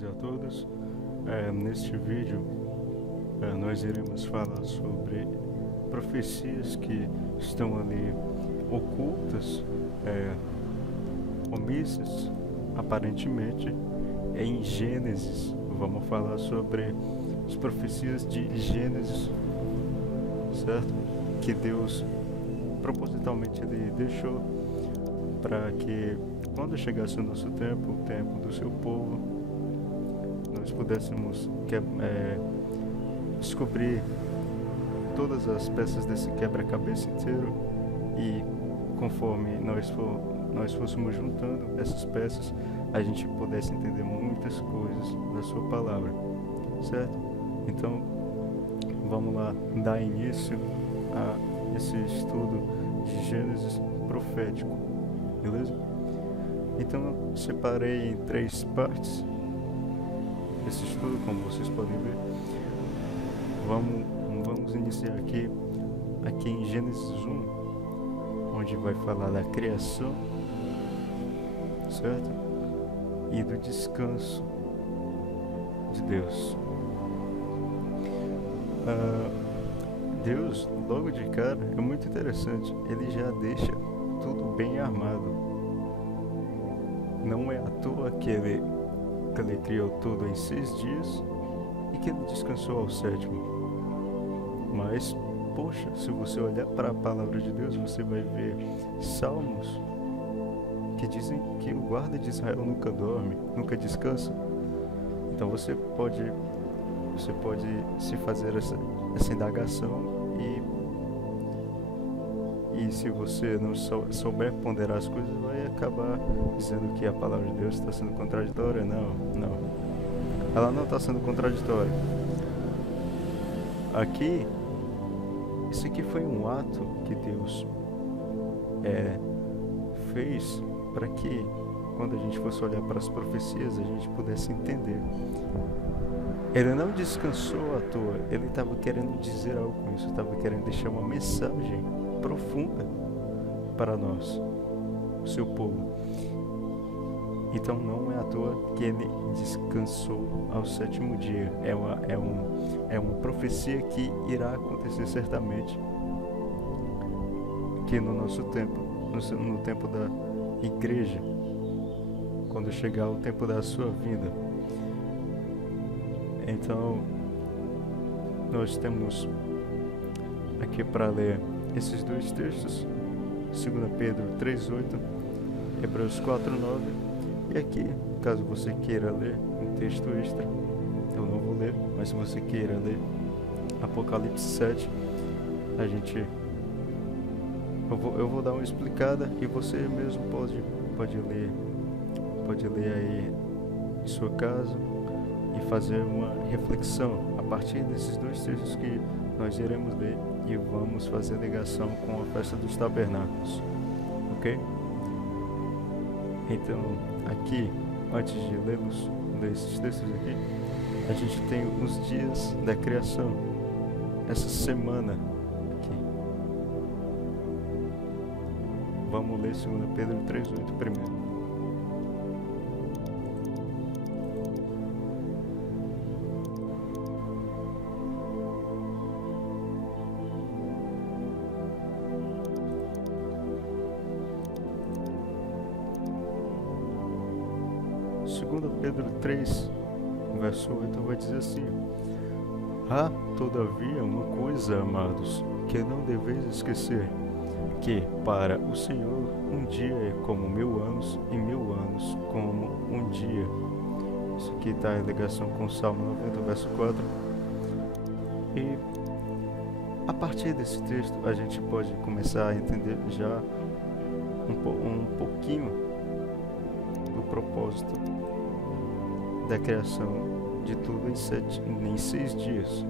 todos e a todas. Neste vídeo, nós iremos falar sobre profecias que estão ali ocultas, omissas, aparentemente, em Gênesis. Vamos falar sobre as profecias de Gênesis, certo? Que Deus propositalmente ele deixou para que quando chegasse o nosso tempo, o tempo do seu povo, nós pudéssemos descobrir todas as peças desse quebra-cabeça inteiro e conforme nós fôssemos juntando essas peças, a gente pudesse entender muitas coisas da sua palavra, certo? Então, vamos lá dar início a esse estudo de Gênesis profético, beleza? Então, eu separei em 3 partes esse estudo, como vocês podem ver. Vamos iniciar aqui em Gênesis 1, onde vai falar da criação, certo? E do descanso de Deus. Deus, logo de cara, é muito interessante, ele já deixa tudo bem armado. Não é à toa que ele criou tudo em 6 dias e que ele descansou ao 7º. Mas, poxa, se você olhar para a palavra de Deus, você vai ver salmos que dizem que o guarda de Israel nunca dorme, nunca descansa. Então você pode se fazer essa indagação e se você não souber ponderar as coisas, vai acabar dizendo que a palavra de Deus está sendo contraditória. Não. Ela não está sendo contraditória. Isso aqui foi um ato que Deus fez para que, quando a gente fosse olhar para as profecias, a gente pudesse entender. Ele não descansou à toa, ele estava querendo dizer algo com isso, estava querendo deixar uma mensagem profunda para nós, o seu povo. Então não é à toa que ele descansou ao 7º dia. É uma profecia que irá acontecer certamente, que no nosso tempo, no tempo da igreja, quando chegar o tempo da sua vinda. Então, nós temos aqui para ler esses 2 textos, 2 Pedro 3:8, Hebreus 4:9, e aqui, caso você queira ler um texto extra, eu não vou ler, mas se você queira ler Apocalipse 7, eu vou dar uma explicada e você mesmo pode ler aí em sua casa e fazer uma reflexão a partir desses 2 textos que nós iremos ler e vamos fazer ligação com a festa dos tabernáculos, ok? Então, aqui, antes de ler esses textos aqui, a gente tem os dias da criação, essa semana aqui. Vamos ler 2 Pedro 3:8 primeiro. Pedro 3, verso 8 vai dizer assim: há, todavia, uma coisa, amados, que não deveis esquecer, que para o Senhor um dia é como 1000 anos, e 1000 anos como um dia. Isso aqui está em ligação com o Salmo 90, verso 4. E a partir desse texto a gente pode começar a entender já um pouquinho do propósito da criação de tudo em 6 dias.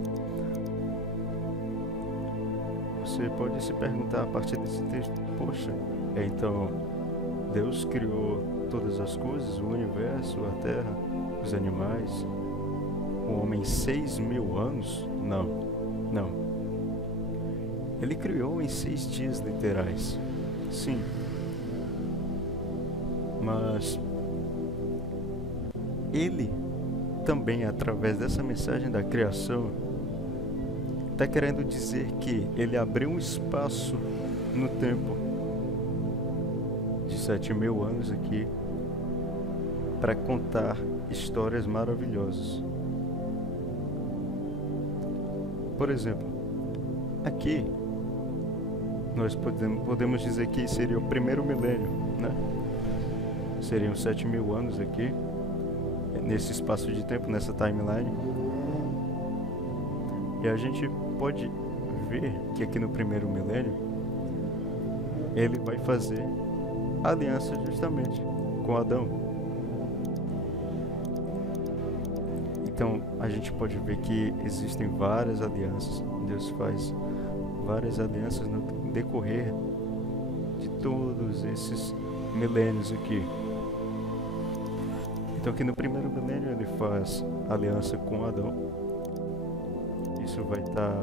Você pode se perguntar a partir desse texto: poxa, então Deus criou todas as coisas, o universo, a terra, os animais, o homem em 6.000 anos? Não. Ele criou em 6 dias literais, sim, mas ele também, através dessa mensagem da criação, está querendo dizer que ele abriu um espaço no tempo de 7.000 anos aqui para contar histórias maravilhosas. Por exemplo, aqui nós podemos dizer que seria o primeiro milênio, né? Seriam 7.000 anos aqui, nesse espaço de tempo, nessa timeline. E a gente pode ver que aqui no primeiro milênio ele vai fazer aliança justamente com Adão. Então a gente pode ver que existem várias alianças. Deus faz várias alianças no decorrer de todos esses milênios aqui. Então aqui no primeiro milênio ele faz aliança com Adão. Isso vai estar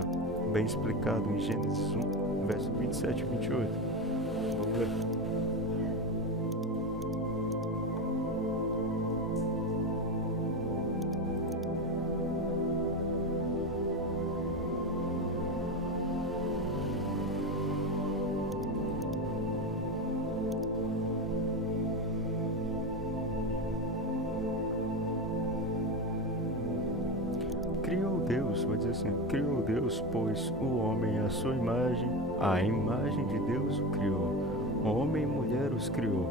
bem explicado em Gênesis 1, verso 27 e 28. Vamos ver. Criou Deus, vai dizer assim, criou Deus, pois o homem à sua imagem, a imagem de Deus o criou, homem e mulher os criou.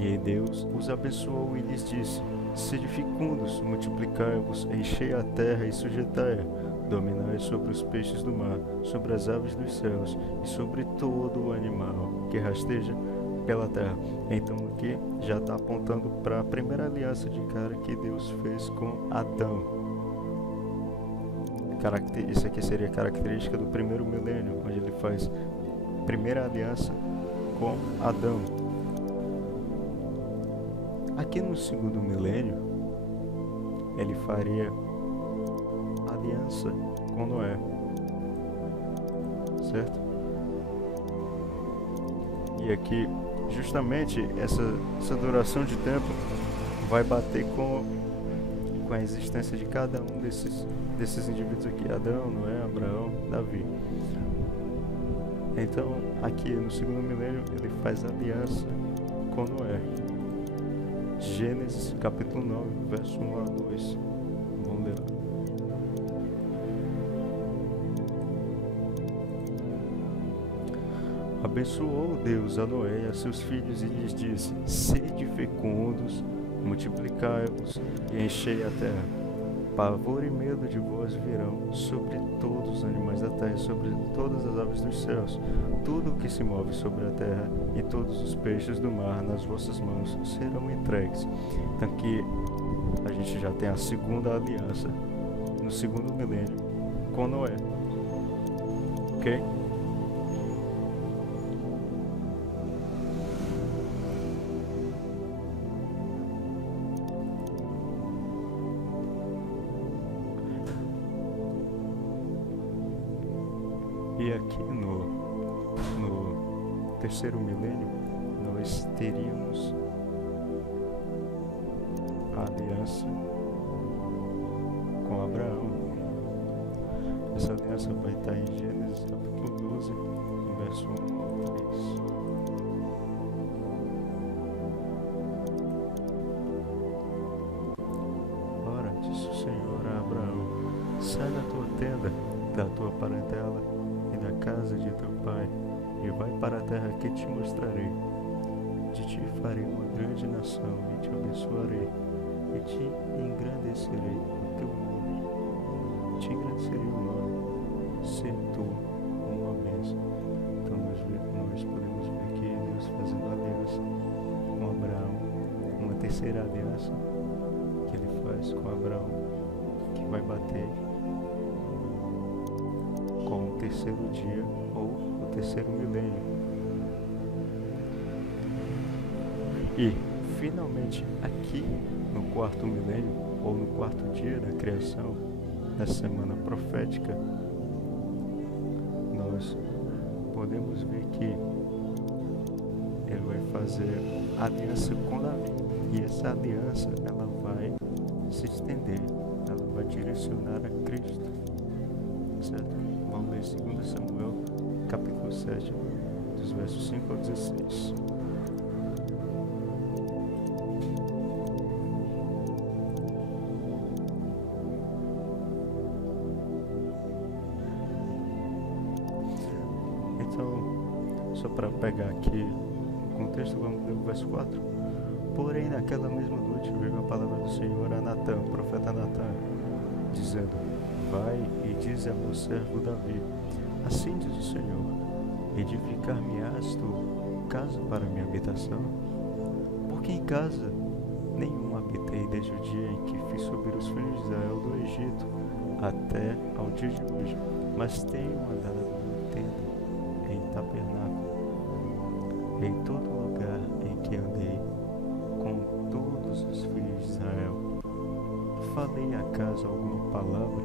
E Deus os abençoou e lhes disse, sede fecundos, multiplicai-vos, enchei a terra e sujeitai-a, dominai sobre os peixes do mar, sobre as aves dos céus e sobre todo o animal que rasteja pela terra. Então aqui já está apontando para a primeira aliança de cara que Deus fez com Adão. Isso aqui seria característica do primeiro milênio, onde ele faz primeira aliança com Adão. Aqui no segundo milênio, ele faria aliança com Noé, certo? E aqui, justamente, essa duração de tempo vai bater com a existência de cada um desses indivíduos aqui, Adão, Noé, Abraão, Davi. Então, aqui no segundo milênio, ele faz aliança com Noé. Gênesis capítulo 9, verso 1 a 2. Vamos ler lá. Abençoou Deus a Noé e a seus filhos e lhes disse, sede fecundos, multiplicai-vos e enchei a terra. Pavor e medo de vós virão sobre todos os animais da terra, sobre todas as aves dos céus, tudo o que se move sobre a terra e todos os peixes do mar nas vossas mãos serão entregues. Então aqui a gente já tem a segunda aliança no segundo milênio com Noé. Ok? E aqui no terceiro milênio, nós teríamos a aliança com Abraão. Essa aliança vai estar em Gênesis capítulo 12, verso 1 ao 3. Ora, disse o Senhor a Abraão, sai da tua tenda, da tua parentela, da casa de teu pai, e vai para a terra que te mostrarei. De ti farei uma grande nação, e te abençoarei, e te engrandecerei o teu nome. Te engrandecerei o nome, ser tu uma bênção. Então nós podemos ver aqui Deus fazendo aliança com Abraão, uma terceira aliança que ele faz com Abraão, que vai bater com o terceiro dia ou o terceiro milênio. E, finalmente, aqui no quarto milênio, ou no quarto dia da criação, da semana profética, nós podemos ver que ele vai fazer aliança com Davi. E essa aliança, ela vai se estender, ela vai direcionar a Cristo, certo? Vamos ler 2 Samuel, capítulo 7, dos versos 5 ao 16. Então, só para pegar aqui o contexto, vamos ler o verso 4. Porém, naquela mesma noite veio a palavra do Senhor a Natã, o profeta Natã, dizendo: Vai e diz a meu servo Davi, assim diz o Senhor, edificar-me-ás tu casa para minha habitação? Porque em casa nenhuma habitei desde o dia em que fiz subir os filhos de Israel do Egito até ao dia de hoje, mas tenho andado em tenda, em tabernáculo, em todo lugar em que andei com todos os filhos de Israel. Falei acaso alguma palavra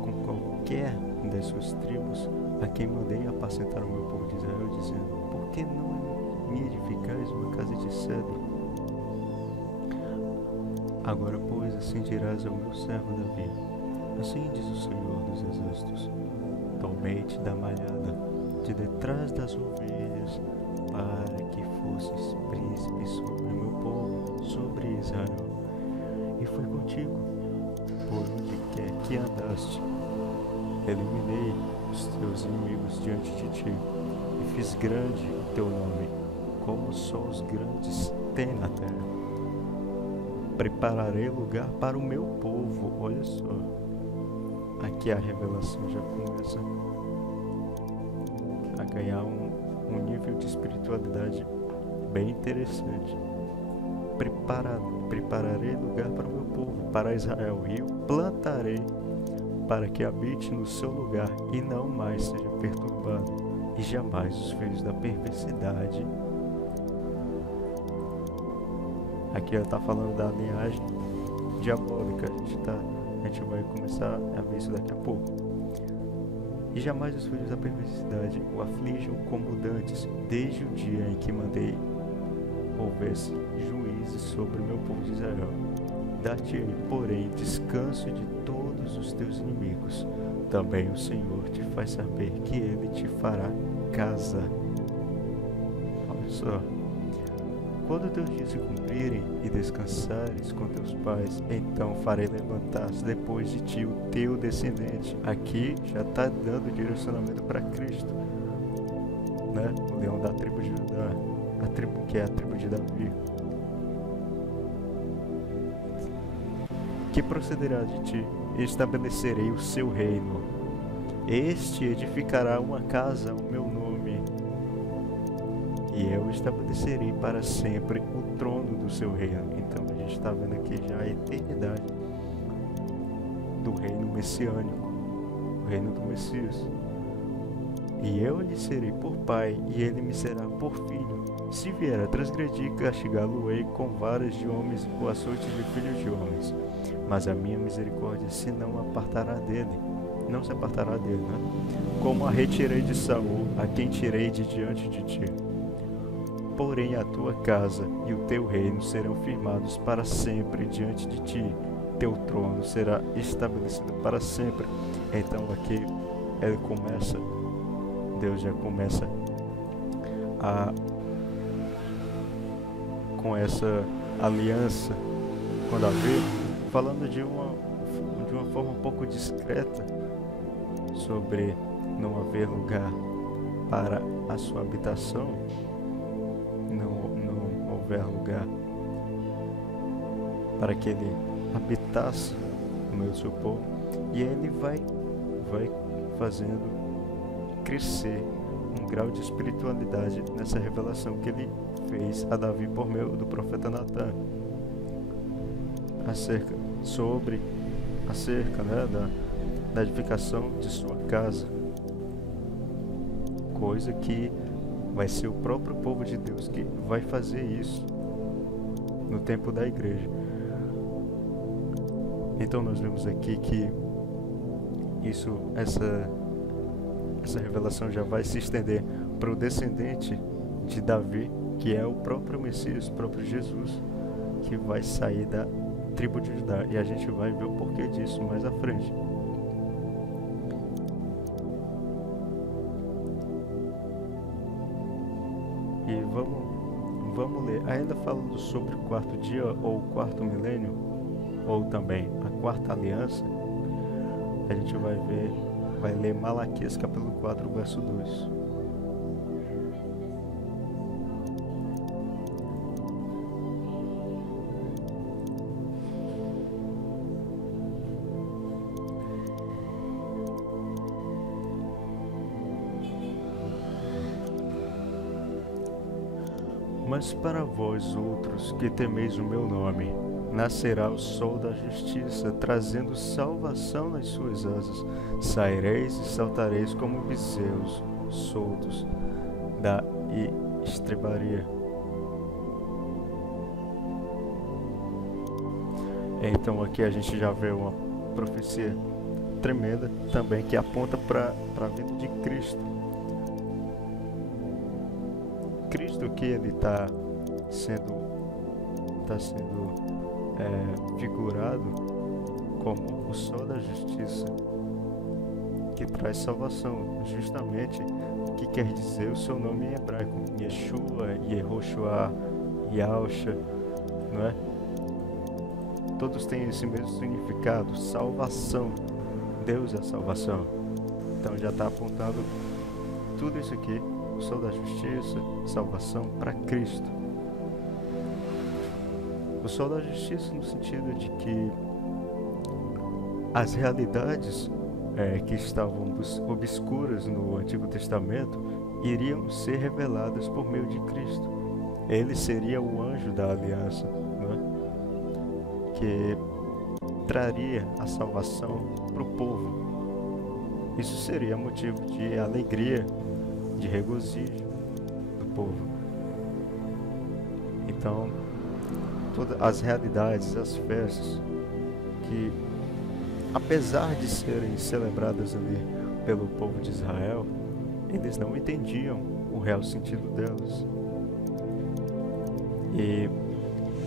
com qualquer das suas tribos, a quem mandei apacentar o meu povo de Israel, dizendo: Por que não me edificais uma casa de cedro? Agora, pois, assim dirás ao meu servo Davi: Assim diz o Senhor dos Exércitos: Tomei-te da malhada, de detrás das ovelhas, para que fosses príncipe sobre o meu povo, sobre Israel. E fui contigo, por onde quer que andaste. Eliminei os teus inimigos diante de ti, e fiz grande o teu nome, como só os grandes têm na terra. Prepararei lugar para o meu povo. Olha só, aqui a revelação já começa a ganhar um nível de espiritualidade bem interessante. Prepararei lugar para o meu povo, para Israel, e o plantarei para que habite no seu lugar e não mais seja perturbado, e jamais os filhos da perversidade. Aqui ela está falando da linhagem diabólica, a gente vai começar a ver isso daqui a pouco. E jamais os filhos da perversidade o aflijam como dantes, desde o dia em que mandei houvesse juízes sobre o meu povo de Israel. Dar-te-ei, porém, descanso de todos os teus inimigos. Também o Senhor te faz saber que Ele te fará casa. Olha só. Quando teus dias se cumprirem e descansares com teus pais, então farei levantar-se depois de ti o teu descendente. Aqui já está dando direcionamento para Cristo, né? O leão da tribo de Judá, a tribo que é a tribo de Davi, que procederá de ti, e estabelecerei o seu reino. Este edificará uma casa ao meu nome, e eu estabelecerei para sempre o trono do seu reino. Então a gente está vendo aqui já a eternidade do reino messiânico, o reino do Messias. E eu lhe serei por pai, e ele me será por filho. Se vier a transgredir, castigá-lo-ei com varas de homens e com açoites de filhos de homens. Mas a minha misericórdia se não apartará dele, não se apartará dele, né? Como a retirei de Saul, a quem tirei de diante de ti. Porém a tua casa e o teu reino serão firmados para sempre diante de ti. Teu trono será estabelecido para sempre. Então aqui ele começa, Deus já começa com essa aliança com Davi, falando de uma forma um pouco discreta sobre não haver lugar para a sua habitação, não houver lugar para que ele habitasse no meio do seu povo, e ele vai fazendo crescer um grau de espiritualidade nessa revelação que ele fez a Davi por meio do profeta Natã, acerca, né, da edificação de sua casa, coisa que vai ser o próprio povo de Deus que vai fazer isso no tempo da igreja. Então nós vemos aqui que essa revelação já vai se estender para o descendente de Davi, que é o próprio Messias, o próprio Jesus, que vai sair tribo de Judá. E a gente vai ver o porquê disso mais à frente. E vamos ler. Ainda falando sobre o quarto dia ou o quarto milênio, ou também a quarta aliança, a gente vai ler Malaquias capítulo 4, verso 2. Mas para vós outros que temeis o meu nome, nascerá o sol da justiça, trazendo salvação nas suas asas. Saireis e saltareis como bezerros soltos da estrebaria. Então aqui a gente já vê uma profecia tremenda também que aponta para a vinda de Cristo. Cristo que ele está sendo figurado como o sol da justiça, que traz salvação, justamente o que quer dizer o seu nome em hebraico, Yeshua, Yehoshua, Yahusha, não é? Todos têm esse mesmo significado, salvação. Deus é a salvação. Então já está apontando tudo isso aqui, o sol da justiça, salvação para Cristo. O sol da justiça no sentido de que as realidades que estavam obscuras no Antigo Testamento iriam ser reveladas por meio de Cristo. Ele seria o anjo da aliança, não é? Que traria a salvação para o povo. Isso seria motivo de alegria, de regozijo do povo. Então, todas as realidades, as festas, que apesar de serem celebradas ali pelo povo de Israel, eles não entendiam o real sentido delas. E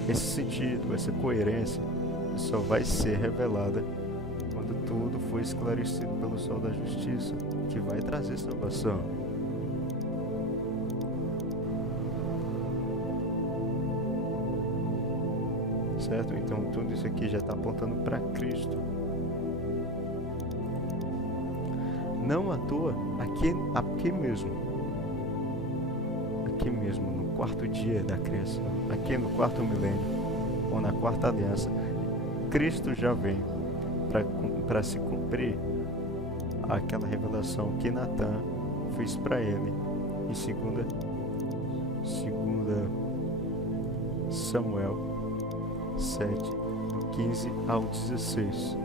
esse sentido, essa coerência, só vai ser revelada quando tudo foi esclarecido pelo sol da justiça, que vai trazer salvação. Certo? Então tudo isso aqui já está apontando para Cristo. Não à toa, aqui mesmo, no quarto dia da criação, aqui no quarto milênio, ou na quarta aliança, Cristo já vem para se cumprir aquela revelação que Natã fez para ele em 2 Samuel 7, do 15 ao 16.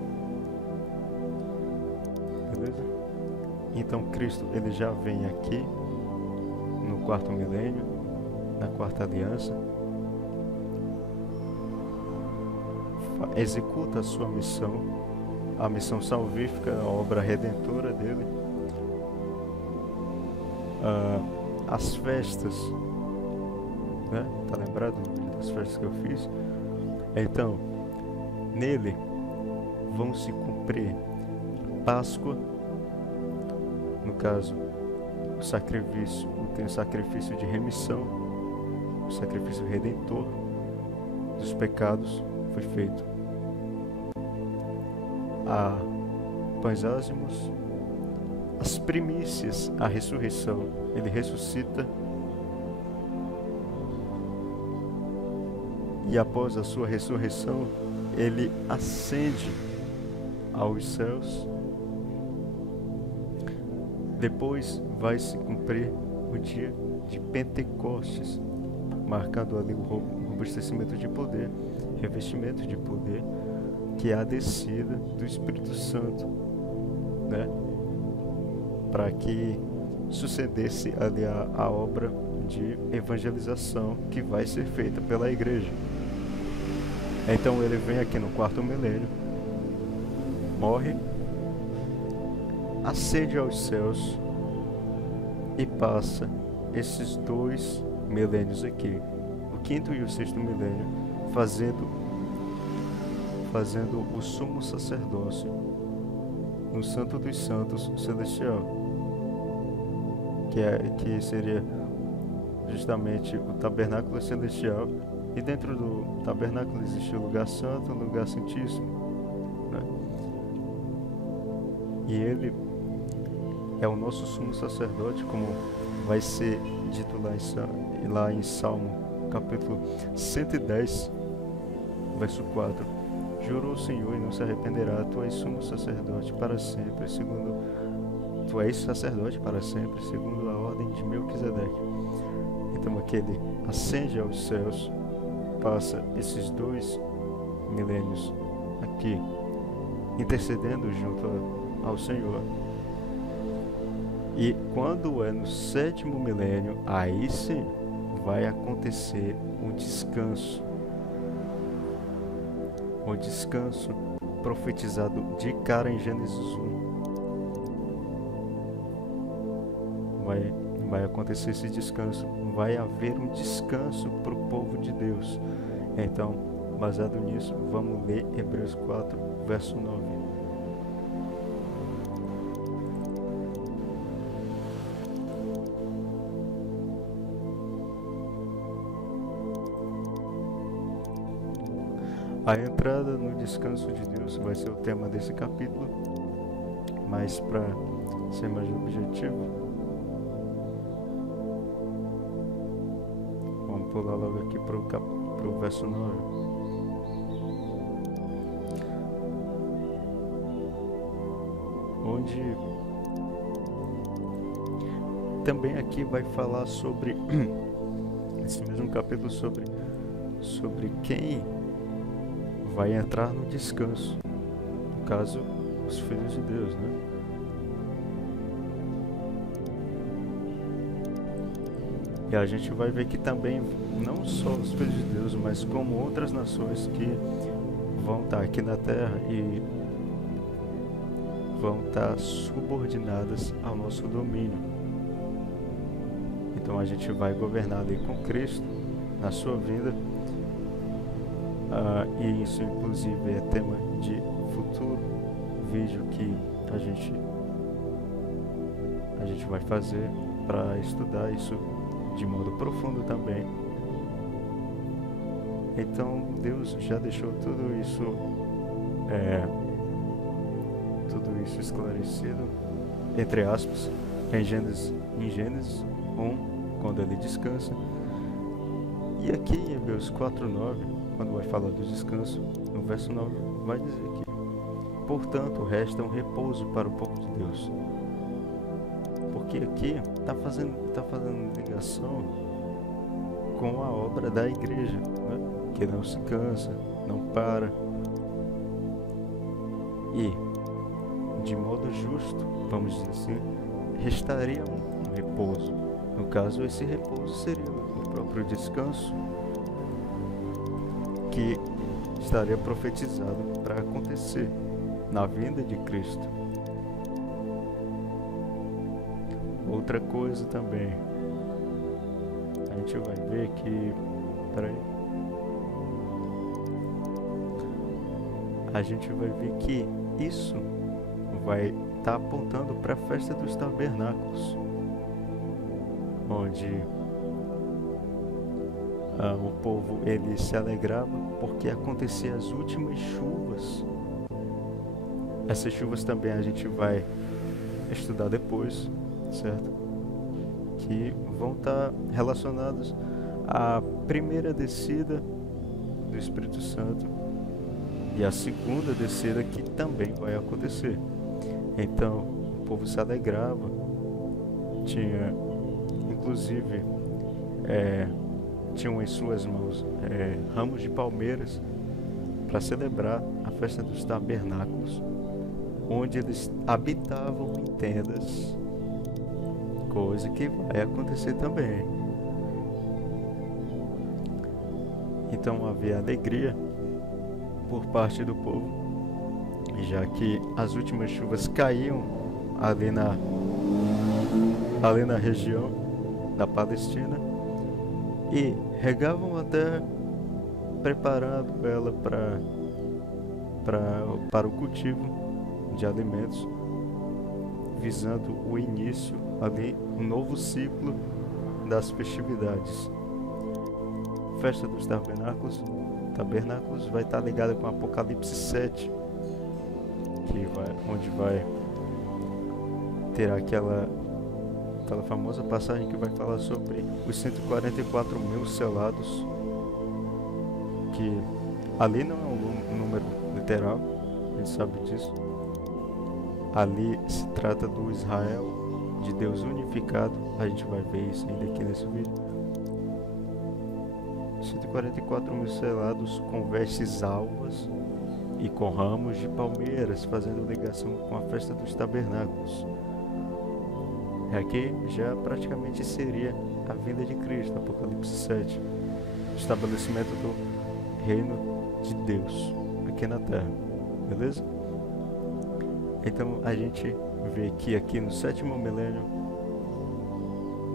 Beleza? Então Cristo ele já vem aqui no quarto milênio, na quarta aliança, executa a sua missão, a missão salvífica, a obra redentora dele. As festas, né? Tá lembrado das festas que eu fiz? Então, nele vão se cumprir Páscoa, no caso, o sacrifício, tem o sacrifício de remissão, o sacrifício redentor dos pecados foi feito. Pães ázimos, as primícias, a ressurreição, ele ressuscita e após a sua ressurreição ele ascende aos céus. Depois vai se cumprir o dia de Pentecostes, marcando ali o robustecimento de poder, revestimento de poder, que é a descida do Espírito Santo, né? Para que sucedesse ali a obra de evangelização que vai ser feita pela igreja. Então ele vem aqui no quarto milênio, morre, ascende aos céus e passa esses 2 milênios aqui, o quinto e o sexto milênio, fazendo fazendo o sumo sacerdócio no Santo dos Santos Celestial, que seria justamente o tabernáculo celestial, e dentro do tabernáculo existe o lugar santo, o lugar santíssimo, né? E ele é o nosso sumo sacerdote, como vai ser dito lá em Salmo, capítulo 110, verso 4. Jurou o Senhor e não se arrependerá, tu és sumo sacerdote para sempre, tu és sacerdote para sempre, segundo a ordem de Melquisedeque. Então aqui ele ascende aos céus, passa esses 2 milênios aqui, intercedendo junto ao Senhor. E quando é no 7º milênio, aí sim vai acontecer um descanso. O descanso profetizado de cara em Gênesis 1. Vai acontecer esse descanso. Vai haver um descanso para o povo de Deus. Então, baseado nisso, vamos ler Hebreus 4, verso 9. A entrada no descanso de Deus vai ser o tema desse capítulo, mas para ser mais objetivo, vamos pular logo aqui para o verso 9. Onde também aqui vai falar sobre, esse mesmo capítulo, sobre quem vai entrar no descanso, no caso, os filhos de Deus, né? E a gente vai ver que também, não só os filhos de Deus, mas como outras nações que vão estar aqui na terra e vão estar subordinadas ao nosso domínio. Então a gente vai governar ali com Cristo na sua vinda. E isso inclusive é tema de futuro vídeo que a gente vai fazer para estudar isso de modo profundo também. Então Deus já deixou tudo isso esclarecido, entre aspas, em Gênesis 1, quando ele descansa. E aqui em Hebreus 4:9, quando vai falar do descanso, no verso 9 vai dizer que, portanto, resta um repouso para o povo de Deus. Porque aqui está fazendo ligação com a obra da igreja, né? Que não se cansa, não para. E, de modo justo, vamos dizer assim, restaria um repouso. No caso, esse repouso seria o próprio descanso, que estaria profetizado para acontecer na vinda de Cristo. Outra coisa também, a gente vai ver que, a gente vai ver que isso vai estar apontando para a festa dos tabernáculos, onde o povo ele se alegrava porque aconteciam as últimas chuvas. Essas chuvas também a gente vai estudar depois, certo? Que vão estar relacionadas à primeira descida do Espírito Santo e a segunda descida, que também vai acontecer. Então o povo se alegrava, tinha inclusive tinham em suas mãos ramos de palmeiras para celebrar a festa dos tabernáculos, onde eles habitavam em tendas, coisa que vai acontecer também. Então havia alegria por parte do povo, já que as últimas chuvas caíam ali na região da Palestina e regavam a terra, preparando ela para o cultivo de alimentos, visando o início ali, um novo ciclo das festividades. Festa dos tabernáculos vai estar ligada com Apocalipse 7, onde vai ter aquela famosa passagem que vai falar sobre os 144 mil selados, que ali não é um número literal, a gente sabe disso. Ali se trata do Israel de Deus unificado. A gente vai ver isso ainda aqui nesse vídeo. 144 mil selados com vestes alvas e com ramos de palmeiras, fazendo ligação com a festa dos tabernáculos. Aqui já praticamente seria a vinda de Cristo, Apocalipse 7, o estabelecimento do reino de Deus aqui na terra, beleza? Então a gente vê que aqui no 7º milênio,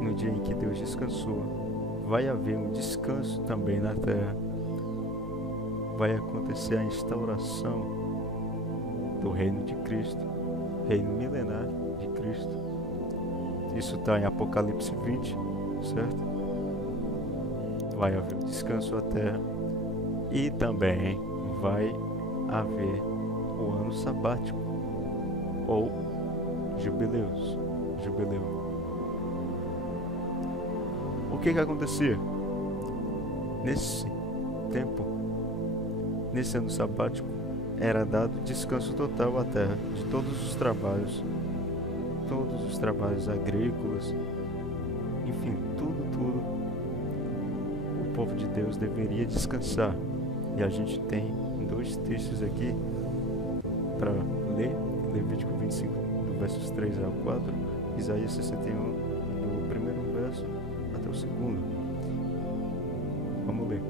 no dia em que Deus descansou, vai haver um descanso também na terra. Vai acontecer a instauração do reino de Cristo, reino milenar de Cristo. Isso está em Apocalipse 20, certo? Vai haver um descanso à terra e também vai haver o ano sabático ou jubileu. O que acontecia? Nesse tempo, nesse ano sabático, era dado descanso total à terra de todos os trabalhos agrícolas, enfim, tudo. O povo de Deus deveria descansar. E a gente tem 2 textos aqui para ler: Levítico 25, do versos 3 ao 4, Isaías 61, do primeiro verso até o segundo. Vamos ler.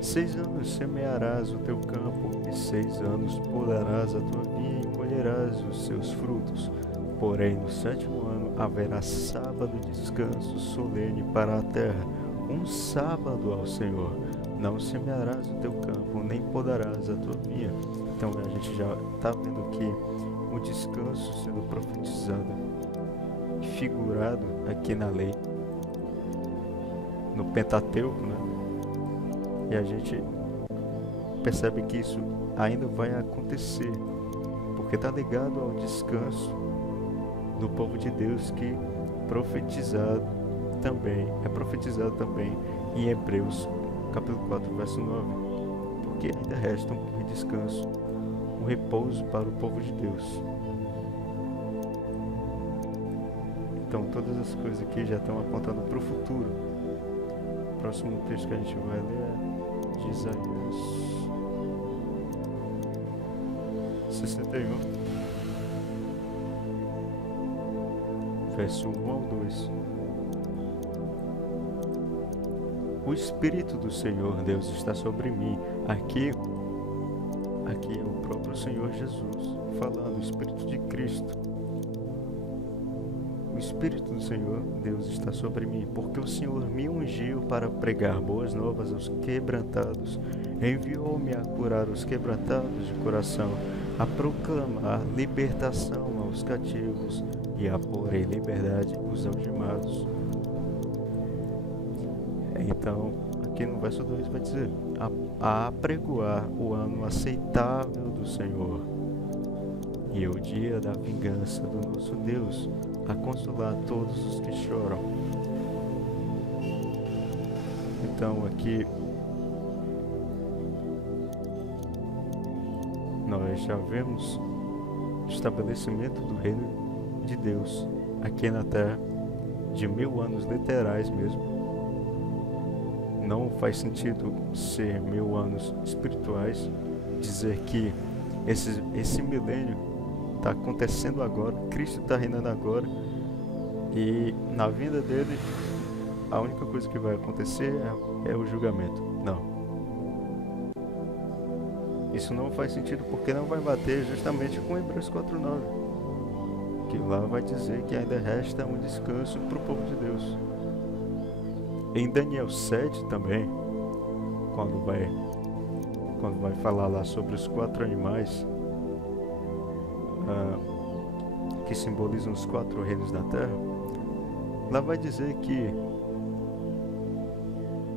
Seis anos semearás o teu campo, e 6 anos podarás a tua vinha e colherás os seus frutos. Porém, no 7º ano haverá sábado de descanso solene para a terra, um sábado ao Senhor. Não semearás o teu campo, nem podarás a tua vinha. Então a gente já está vendo aqui o descanso sendo profetizado, figurado aqui na lei, no Pentateuco, né? E a gente percebe que isso ainda vai acontecer, porque está ligado ao descanso do povo de Deus, que é profetizado também em Hebreus capítulo 4, verso 9, porque ainda resta um descanso, um repouso para o povo de Deus. Então todas as coisas aqui já estão apontando para o futuro. O próximo texto que a gente vai ler é de Isaías 61, verso 1 ao 2. O Espírito do Senhor Deus está sobre mim. Aqui é o próprio Senhor Jesus falando, o Espírito de Cristo. O Espírito do Senhor Deus está sobre mim, porque o Senhor me ungiu para pregar boas novas aos quebrantados. Enviou-me a curar os quebrantados de coração, a proclamar libertação aos cativos e a pôr em liberdade os algemados. Então, aqui no verso 2 vai dizer: a apregoar o ano aceitável do Senhor e o dia da vingança do nosso Deus, a consolar todos os que choram. Então aqui nós já vemos o estabelecimento do reino de Deus aqui na terra, de 1000 anos literais mesmo. Não faz sentido ser 1000 anos espirituais, dizer que esse milênio está acontecendo agora, Cristo está reinando agora, e na vinda dele a única coisa que vai acontecer é o julgamento. Não, Isso não faz sentido porque não vai bater justamente com Hebreus 4:9, que lá vai dizer que ainda resta um descanso para o povo de Deus. Em Daniel 7 também, quando vai falar lá sobre os 4 animais que simbolizam os 4 reinos da terra, lá vai dizer que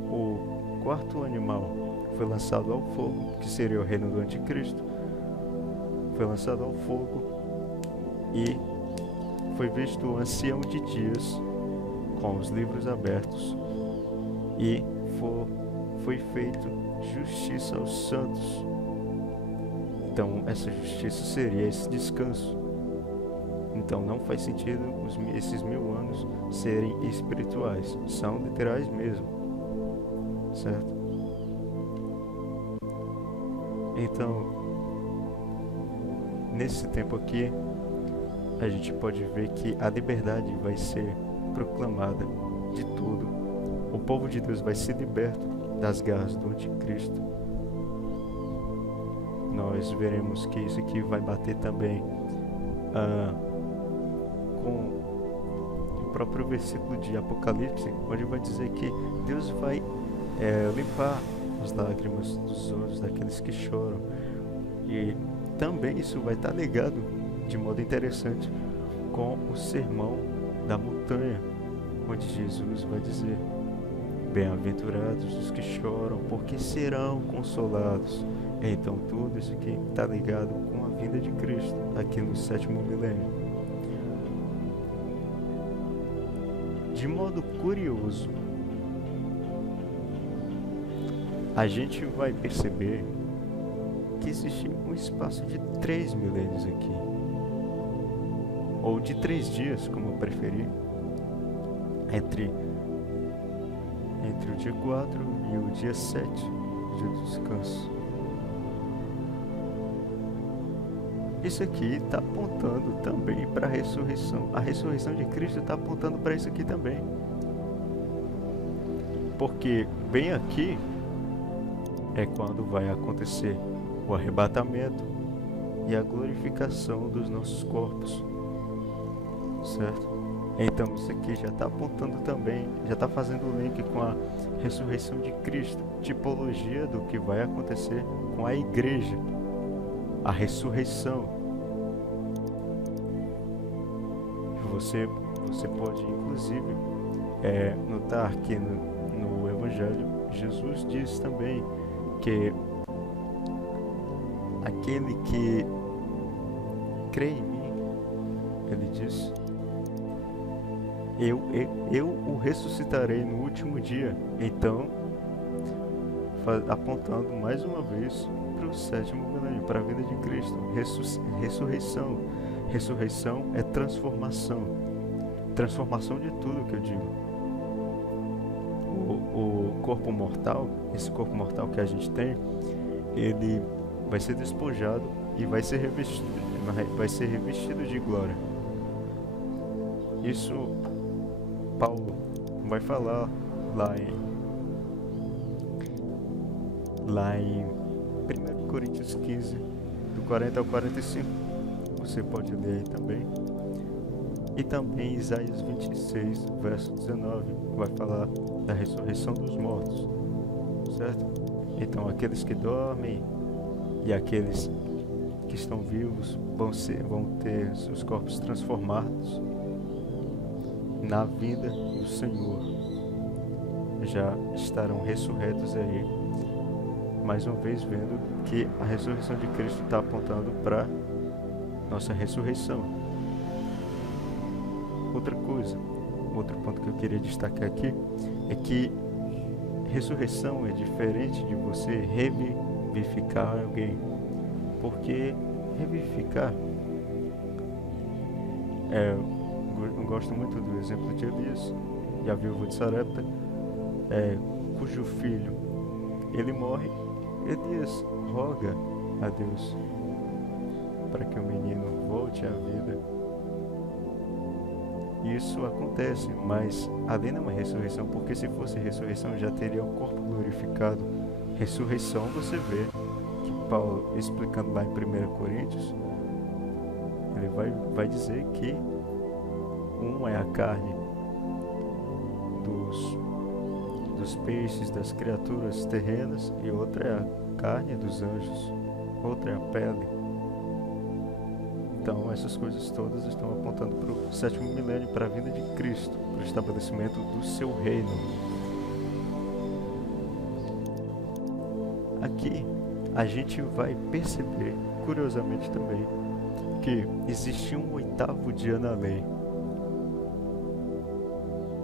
o 4º animal foi lançado ao fogo, que seria o reino do anticristo, foi lançado ao fogo e foi visto o ancião de dias com os livros abertos e foi feito justiça aos santos. Então essa justiça seria esse descanso. Então não faz sentido esses 1000 anos serem espirituais, são literais mesmo, certo? Então, nesse tempo aqui, a gente pode ver que a liberdade vai ser proclamada de tudo. O povo de Deus vai ser liberto das garras do anticristo. Nós veremos que isso aqui vai bater também com o próprio versículo de Apocalipse, onde vai dizer que Deus vai limpar as lágrimas dos olhos daqueles que choram. E também isso vai estar ligado de modo interessante com o sermão da montanha, onde Jesus vai dizer: bem-aventurados os que choram, porque serão consolados. Então tudo isso aqui está ligado com a vinda de Cristo aqui no 7º milênio. De modo curioso, a gente vai perceber que existe um espaço de 3 milênios aqui, ou de 3 dias, como eu preferir, entre o dia 4 e o dia 7, dia do descanso. Isso aqui está apontando também para a ressurreição. A ressurreição de Cristo está apontando para isso aqui também. Porque bem aqui é quando vai acontecer o arrebatamento e a glorificação dos nossos corpos, certo? Então isso aqui já está apontando também, já está fazendo o link com a ressurreição de Cristo, tipologia do que vai acontecer com a igreja, a ressurreição. Você pode inclusive notar que no Evangelho Jesus diz também que aquele que crê em mim, ele diz, eu o ressuscitarei no último dia. Então, apontando mais uma vez para o 7º milênio, para a vinda de Cristo. Ressurreição. Ressurreição é transformação. Transformação de tudo que eu digo. O corpo mortal, esse corpo mortal que a gente tem, ele vai ser despojado e vai ser revestido de glória. Isso Paulo vai falar lá em 1 Coríntios 15, do 40 ao 45. Você pode ler aí também. E também Isaías 26, verso 19, vai falar da ressurreição dos mortos, certo? Então aqueles que dormem e aqueles que estão vivos vão ter seus corpos transformados na vinda do Senhor. Já estarão ressurretos aí, mais uma vez vendo que a ressurreição de Cristo está apontando para nossa ressurreição. Outra coisa, outro ponto que eu queria destacar aqui é que ressurreição é diferente de você revivificar alguém, porque revivificar eu gosto muito do exemplo de Elias e a viúva de Sarepta, cujo filho ele morre. Elias roga a Deus para que o menino volte à vida. Isso acontece, mas ali não é ressurreição, porque se fosse ressurreição já teria o corpo glorificado. Ressurreição você vê que Paulo, explicando lá em 1 Coríntios, ele vai dizer que um é a carne dos peixes, das criaturas terrenas, e outra é a carne dos anjos, outra é a pele. Então essas coisas todas estão apontando para o 7º milênio, para a vinda de Cristo, para o estabelecimento do seu reino. Aqui a gente vai perceber, curiosamente também, que existe um 8º dia na lei.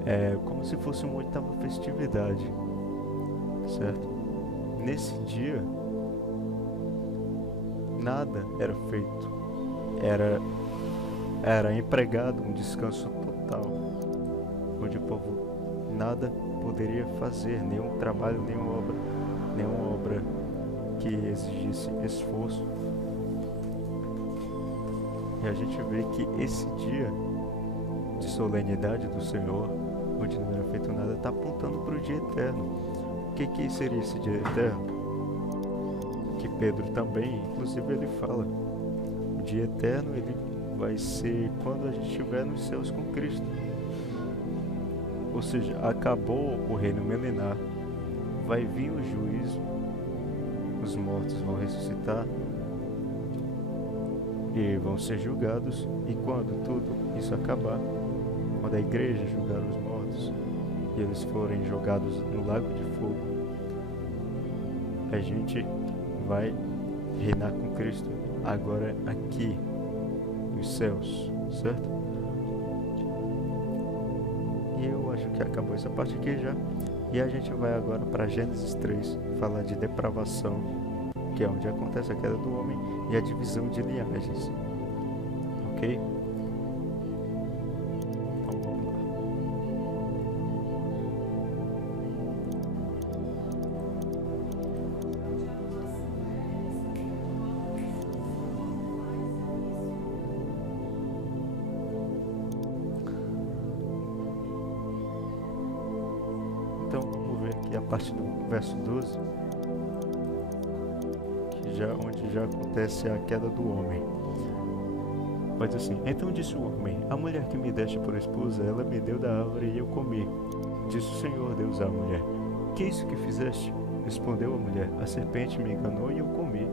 É como se fosse uma 8ª festividade, certo? Nesse dia, nada era feito. Era empregado um descanso total, onde o povo nada poderia fazer, nenhum trabalho, nenhuma obra que exigisse esforço. E a gente vê que esse dia de solenidade do Senhor, onde não era feito nada, está apontando para o dia eterno. O que seria esse dia eterno? Que Pedro também, inclusive, ele fala: o dia eterno ele vai ser quando a gente estiver nos céus com Cristo. Ou seja, acabou o reino milenar, vai vir o juízo, os mortos vão ressuscitar e vão ser julgados. E quando tudo isso acabar, quando a igreja julgar os mortos e eles forem jogados no lago de fogo, a gente vai reinar com Cristo agora aqui nos céus, certo? E eu acho que acabou essa parte aqui já. E a gente vai agora para Gênesis 3, falar de depravação, que é onde acontece a queda do homem e a divisão de linhagens. Ok? Então vamos lá. Então vamos ver aqui a parte do verso 12, onde já acontece a queda do homem. Mas assim: então disse o homem: a mulher que me deste por esposa, ela me deu da árvore e eu comi. Disse o Senhor Deus à mulher: que é isso que fizeste? Respondeu a mulher: a serpente me enganou e eu comi.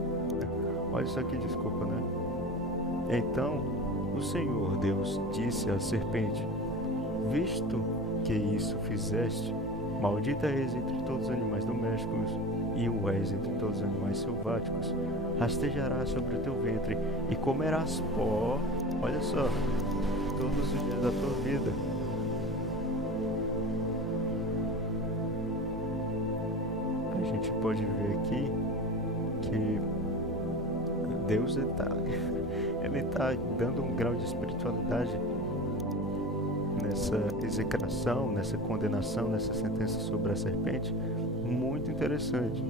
Olha isso aqui, desculpa, né? Então o Senhor Deus disse à serpente: visto que isso fizeste, maldita és entre todos os animais domésticos e o és entre todos os animais selváticos. Rastejarás sobre o teu ventre e comerás pó, olha só, todos os dias da tua vida. A gente pode ver aqui que Deus ele tá dando um grau de espiritualidade nessa execração, nessa condenação, nessa sentença sobre a serpente, muito interessante.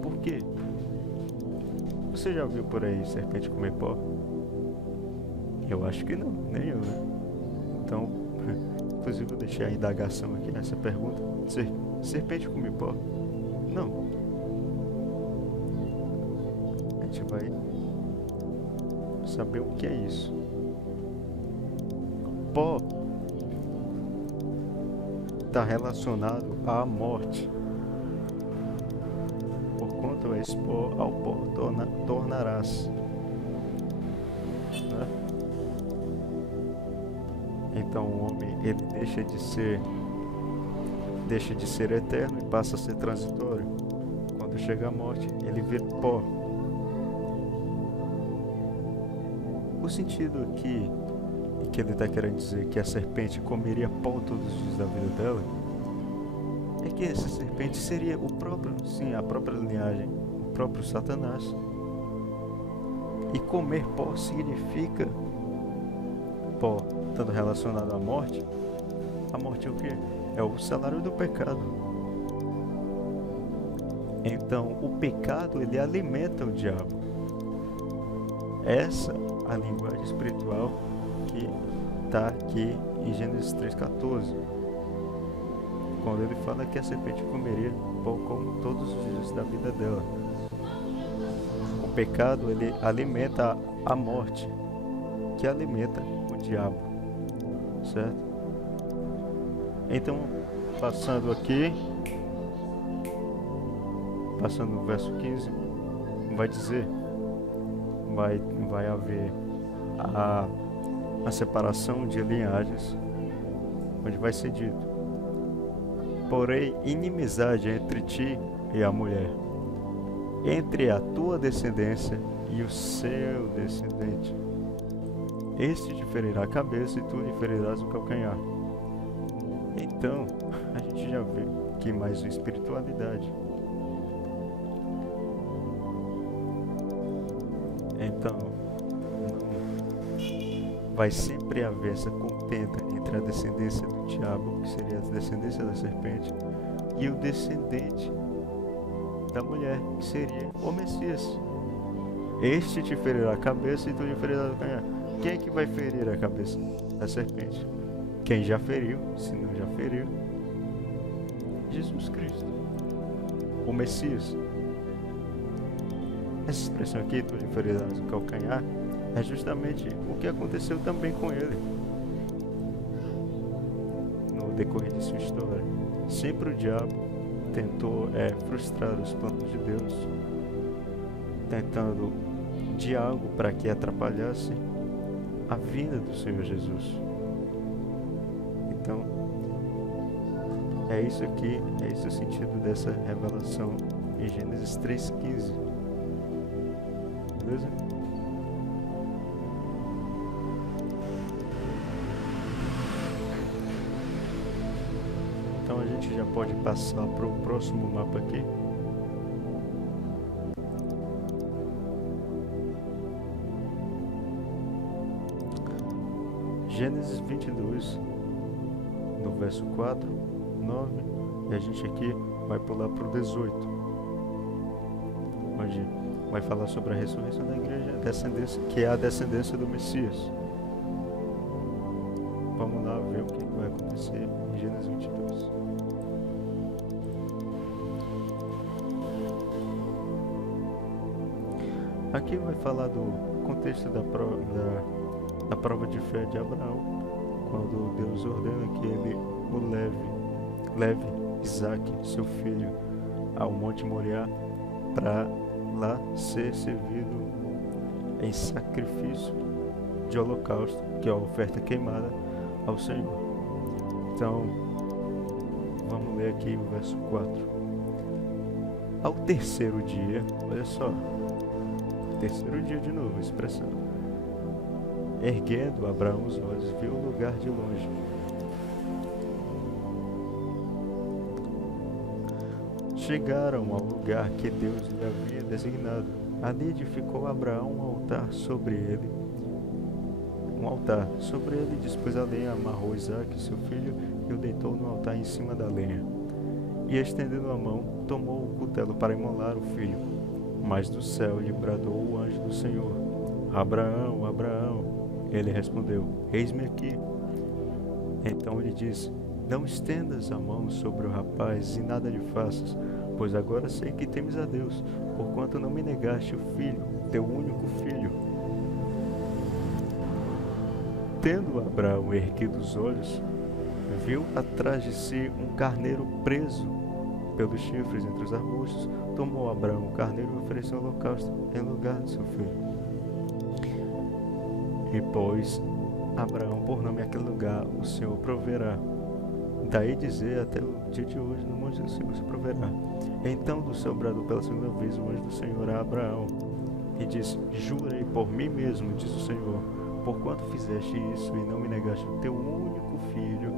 Por quê? Você já viu por aí serpente comer pó? Eu acho que não, nem eu, né? Então, inclusive eu deixei a indagação aqui nessa pergunta: serpente come pó? Não. A gente vai saber o que é isso. Pó está relacionado à morte. Porquanto és pó, ao pó tornarás. Né? Então o homem ele deixa de ser eterno e passa a ser transitório. Quando chega a morte, ele vira pó. O sentido aqui que ele está querendo dizer que a serpente comeria pó todos os dias da vida dela, é que essa serpente seria a própria linhagem, o próprio Satanás. E comer pó significa, pó estando relacionado à morte. A morte é o quê? É o salário do pecado. Então o pecado ele alimenta o diabo. Essa a linguagem espiritual que está aqui em Gênesis 3,14, quando ele fala que a serpente comeria pó como todos os dias da vida dela. pecado, ele alimenta a morte, que alimenta o diabo, certo? Então, passando aqui, passando no verso 15, vai dizer, vai haver a separação de linhagens, onde vai ser dito: porém, inimizade entre ti e a mulher, entre a tua descendência e o seu descendente. Este te ferirá a cabeça e tu lhe ferirás o calcanhar. Então, a gente já vê que mais uma espiritualidade. Então, vai sempre haver essa contenda entre a descendência do diabo, que seria a descendência da serpente, e o descendente da mulher, que seria o Messias. Este te ferirá a cabeça e tu lhe ferirás o calcanhar. Quem é que vai ferir a cabeça da serpente? Quem já feriu, se não já feriu? Jesus Cristo, o Messias. Essa expressão aqui, tu lhe ferirás o calcanhar, é justamente o que aconteceu também com ele no decorrer de sua história. Sempre o diabo tentou frustrar os planos de Deus, tentando de algo para que atrapalhasse a vinda do Senhor Jesus. Então, é isso aqui, é esse o sentido dessa revelação em Gênesis 3,15. Beleza? Então a gente já pode passar para o próximo mapa aqui. Gênesis 22, no verso 4, 9, e a gente aqui vai pular para o 18, onde vai falar sobre a ressurreição da igreja, descendência, que é a descendência do Messias. Vamos lá ver o que vai acontecer em Gênesis 22. Aqui vai falar do contexto da prova de fé de Abraão, quando Deus ordena que ele leve Isaac, seu filho, ao Monte Moriá, para lá ser servido em sacrifício de holocausto, que é a oferta queimada ao Senhor. Então, vamos ler aqui o verso 4. Ao terceiro dia, olha só, terceiro dia de novo, a expressão. Erguendo Abraão os olhos, viu o lugar de longe. Chegaram ao lugar que Deus lhe havia designado. Ali edificou Abraão um altar sobre ele. Dispôs a lenha, amarrou Isaac, seu filho, e o deitou no altar em cima da lenha. E estendendo a mão, tomou o cutelo para imolar o filho. Mas do céu lhe bradou o anjo do Senhor: Abraão, Abraão. Ele respondeu: Eis-me aqui. Então ele disse: Não estendas a mão sobre o rapaz e nada lhe faças, pois agora sei que temes a Deus, porquanto não me negaste o filho, teu único filho. Tendo Abraão erguido os olhos, viu atrás de si um carneiro preso pelos chifres entre os arbustos. Tomou Abraão o carneiro e ofereceu o holocausto em lugar de seu filho. E pôs Abraão por nome àquele lugar: o Senhor proverá. Daí dizer até o dia de hoje: no monte do Senhor se proverá. Então do céu bradou pela segunda vez o anjo do Senhor a Abraão e disse: Jurei por mim mesmo, diz o Senhor, porquanto fizeste isso e não me negaste o teu único filho,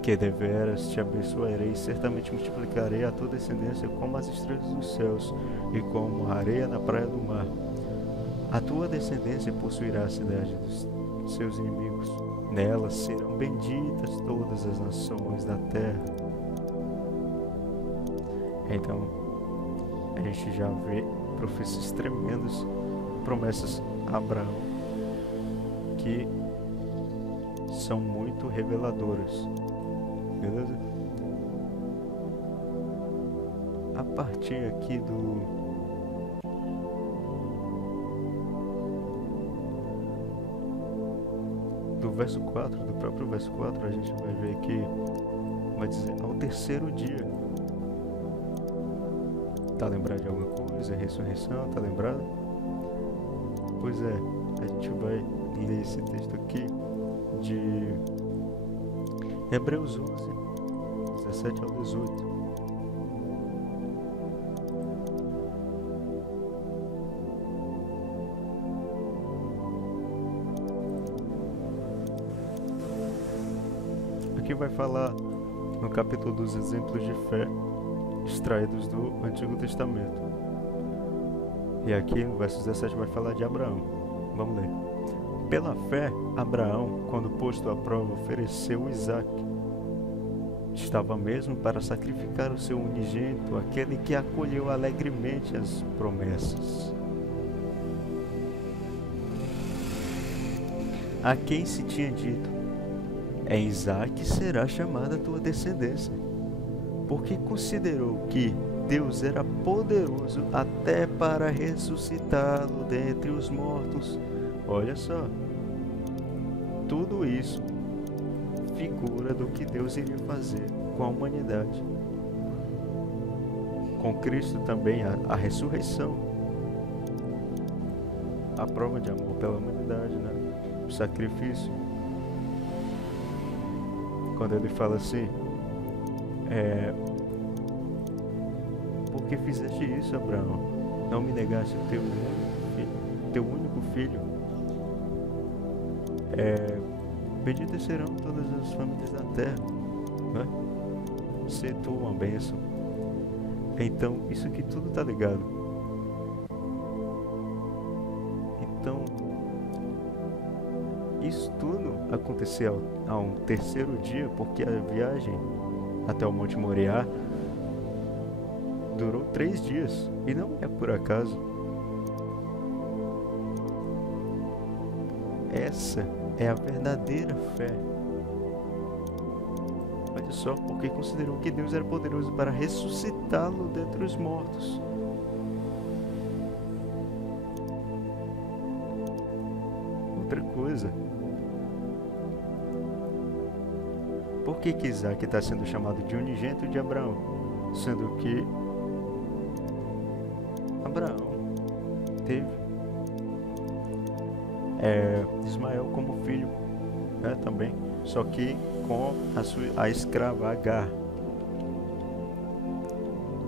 que deveras te abençoarei, certamente multiplicarei a tua descendência como as estrelas dos céus e como a areia na praia do mar. A tua descendência possuirá a cidade dos seus inimigos. Nelas serão benditas todas as nações da terra. Então, a gente já vê profecias tremendas, promessas a Abraão, que são muito reveladoras. Beleza? A partir aqui do verso 4, do próprio verso 4, a gente vai ver que vai dizer ao terceiro dia. Tá lembrado de alguma coisa? Ressurreição, tá lembrado? Pois é, a gente vai ler esse texto aqui de Hebreus 11, 17 ao 18. Aqui vai falar no capítulo dos exemplos de fé extraídos do Antigo Testamento. E aqui no verso 17 vai falar de Abraão. Vamos ler. Pela fé, Abraão, quando posto à prova, ofereceu Isaque. Estava mesmo para sacrificar o seu unigênito, aquele que acolheu alegremente as promessas. A quem se tinha dito: em Isaque será chamada a tua descendência, porque considerou que Deus era poderoso até para ressuscitá-lo dentre os mortos. Olha só, tudo isso figura do que Deus iria fazer com a humanidade. Com Cristo também a ressurreição, a prova de amor pela humanidade, né? O sacrifício. Quando ele fala assim, por que fizeste isso, Abraão? Não me negaste o teu único filho? Benditas serão todas as famílias da terra, né? Ser tu uma bênção. Então, isso aqui tudo tá ligado. Então, isso tudo aconteceu a um terceiro dia, porque a viagem até o Monte Moriá durou 3 dias, e não é por acaso. Essa é a verdadeira fé. Olha só, porque considerou que Deus era poderoso para ressuscitá-lo dentre os mortos. Outra coisa, por que Isaque está sendo chamado de unigênito de Abraão, sendo que Abraão teve Ismael como filho, né, também, só que com a escrava Agar.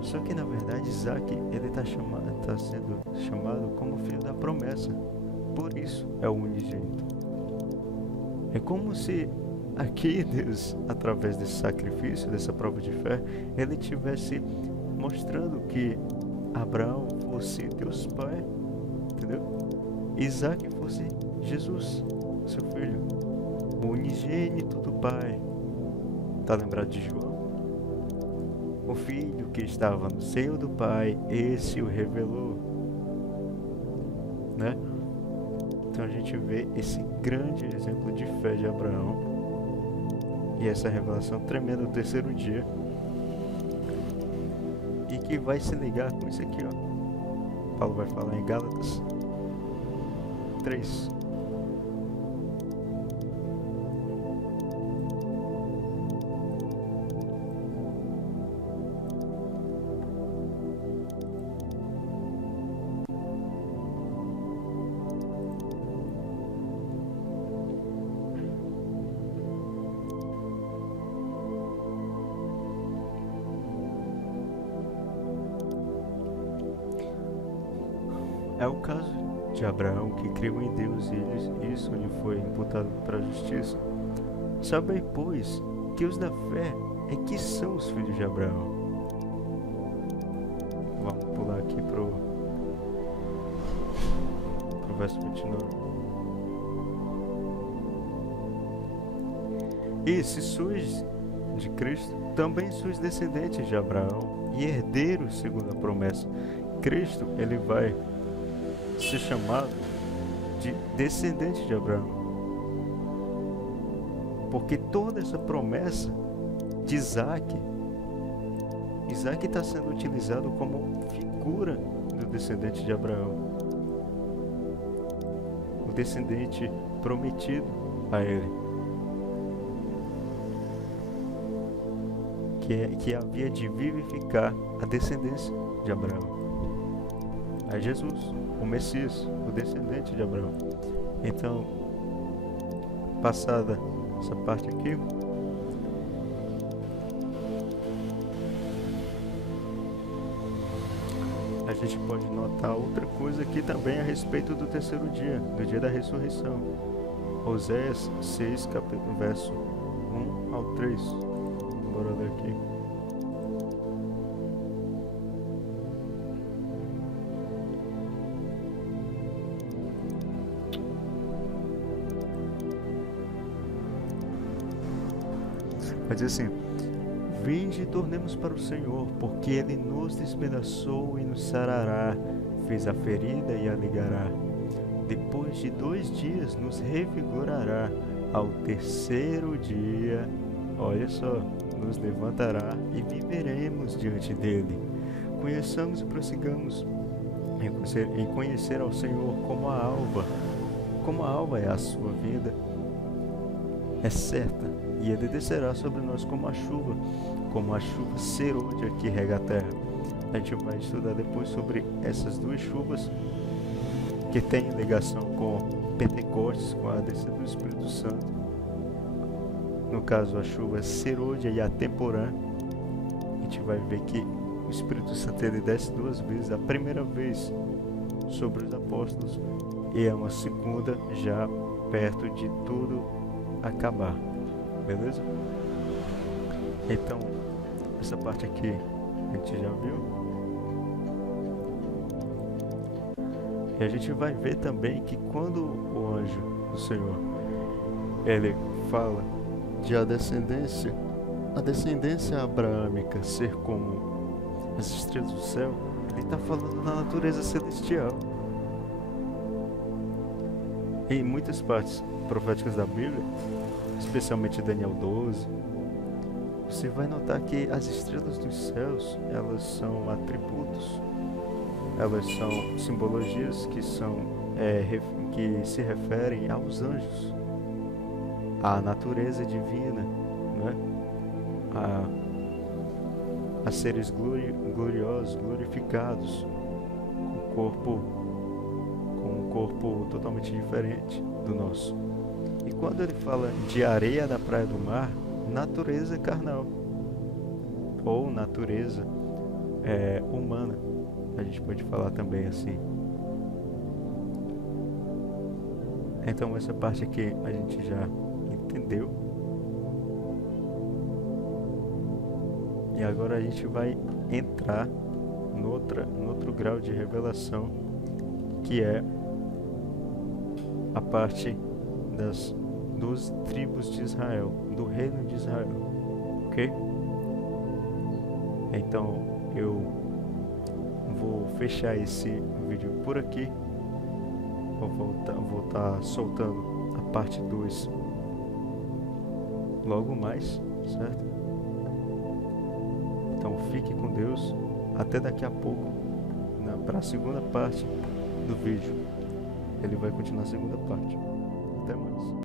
Só que na verdade Isaque ele está sendo chamado como filho da promessa, por isso é o unigênito. É como se aqui Deus, através desse sacrifício, dessa prova de fé, ele estivesse mostrando que Abraão fosse Deus Pai, entendeu? Isaque fosse Jesus, seu filho, o unigênito do Pai. Tá lembrado de João? O filho que estava no seio do Pai, esse o revelou, né? Então a gente vê esse grande exemplo de fé de Abraão e essa revelação tremenda do terceiro dia, e que vai se ligar com isso aqui, ó. Paulo vai falar em Gálatas 3. É o caso de Abraão, que creu em Deus e isso lhe foi imputado para a justiça. Sabei, pois, que os da fé é que são os filhos de Abraão. Vamos pular aqui pro verso 29. E se sois de Cristo, também sois descendentes de Abraão e herdeiros segundo a promessa. Cristo, ele vai ser chamado de descendente de Abraão, porque toda essa promessa de Isaque está sendo utilizado como figura do descendente de Abraão, o descendente prometido a ele, que havia de vivificar a descendência de Abraão. É Jesus, o Messias, o descendente de Abraão. Então, passada essa parte aqui, a gente pode notar outra coisa aqui também a respeito do terceiro dia, do dia da ressurreição. Oséias 6, verso 1 ao 3. Bora ler aqui. Vai dizer assim: vinde e tornemos para o Senhor, porque Ele nos despedaçou e nos sarará, fez a ferida e a ligará. Depois de 2 dias nos revigorará, ao terceiro dia, olha só, nos levantará e viveremos diante dele. Conheçamos e prossigamos em conhecer ao Senhor como a alva é a sua vida, é certa, e ele descerá sobre nós como a chuva serôdia que rega a terra. A gente vai estudar depois sobre essas 2 chuvas que têm ligação com Pentecostes, com a descida do Espírito Santo. No caso, a chuva serôdia e a temporã. A gente vai ver que o Espírito Santo ele desce 2 vezes. A primeira vez sobre os apóstolos e uma segunda já perto de tudo acabar. Beleza? Então, essa parte aqui a gente já viu. E a gente vai ver também que quando o anjo do Senhor ele fala de a descendência abraâmica ser como as estrelas do céu, ele está falando da natureza celestial. Em muitas partes proféticas da Bíblia, especialmente Daniel 12, você vai notar que as estrelas dos céus, elas são atributos, elas são simbologias que se referem aos anjos, à natureza divina, né? A seres gloriosos, glorificados, com um corpo totalmente diferente do nosso. E quando ele fala de areia da praia do mar, natureza carnal ou natureza humana, a gente pode falar também assim. Então essa parte aqui a gente já entendeu. E agora a gente vai entrar no outro grau de revelação, que é a parte das 12 tribos de Israel, do reino de Israel, ok? Então eu vou fechar esse vídeo por aqui. Vou estar soltando a parte 2 logo mais, certo? Então fique com Deus, até daqui a pouco, para a segunda parte do vídeo. Ele vai continuar a segunda parte. Até mais.